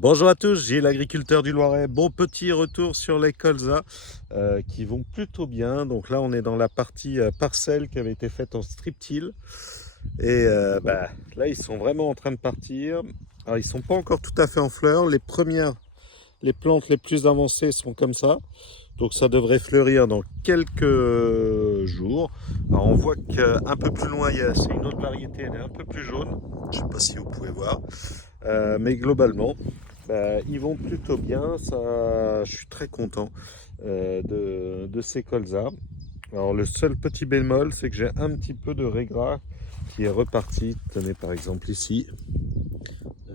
Bonjour à tous, Gilles, l'agriculteur du Loiret. Bon petit retour sur les colzas qui vont plutôt bien. Donc là, on est dans la partie parcelle qui avait été faite en strip-till. Et là, ils sont vraiment en train de partir. Alors, ils sont pas encore tout à fait en fleurs. Les plantes les plus avancées sont comme ça. Donc ça devrait fleurir dans quelques jours. Alors on voit qu'un peu plus loin, c'est une autre variété, elle est un peu plus jaune. Je ne sais pas si vous pouvez voir. Mais globalement, ils vont plutôt bien. Ça, je suis très content de ces colzas. Alors le seul petit bémol, c'est que j'ai un petit peu de régras qui est reparti. Tenez par exemple ici,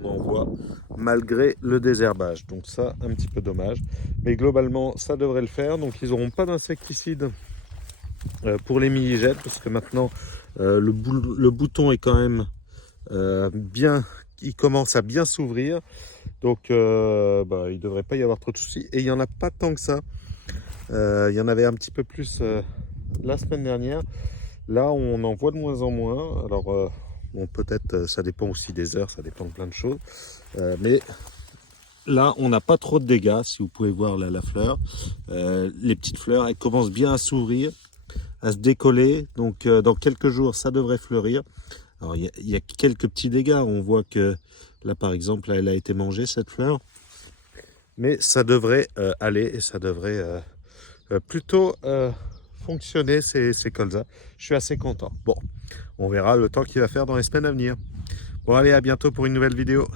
on en voit malgré le désherbage. Donc ça, un petit peu dommage. Mais globalement, ça devrait le faire. Donc ils n'auront pas d'insecticide pour les milligènes parce que maintenant le bouton est quand même bien, il commence à bien s'ouvrir. Donc il ne devrait pas y avoir trop de soucis. Et il n'y en a pas tant que ça. Il y en avait un petit peu plus la semaine dernière. Là, on en voit de moins en moins. Alors, bon, peut-être ça dépend aussi des heures, ça dépend de plein de choses. Mais là, on n'a pas trop de dégâts, si vous pouvez voir là, la fleur. Les petites fleurs, elles commencent bien à s'ouvrir, à se décoller. Donc, dans quelques jours, ça devrait fleurir. Alors, il y a quelques petits dégâts. On voit que là, par exemple, elle a été mangée, cette fleur. Mais ça devrait aller et ça devrait plutôt fonctionner, ces colzas. Je suis assez content. Bon, on verra le temps qu'il va faire dans les semaines à venir. Bon, allez, à bientôt pour une nouvelle vidéo.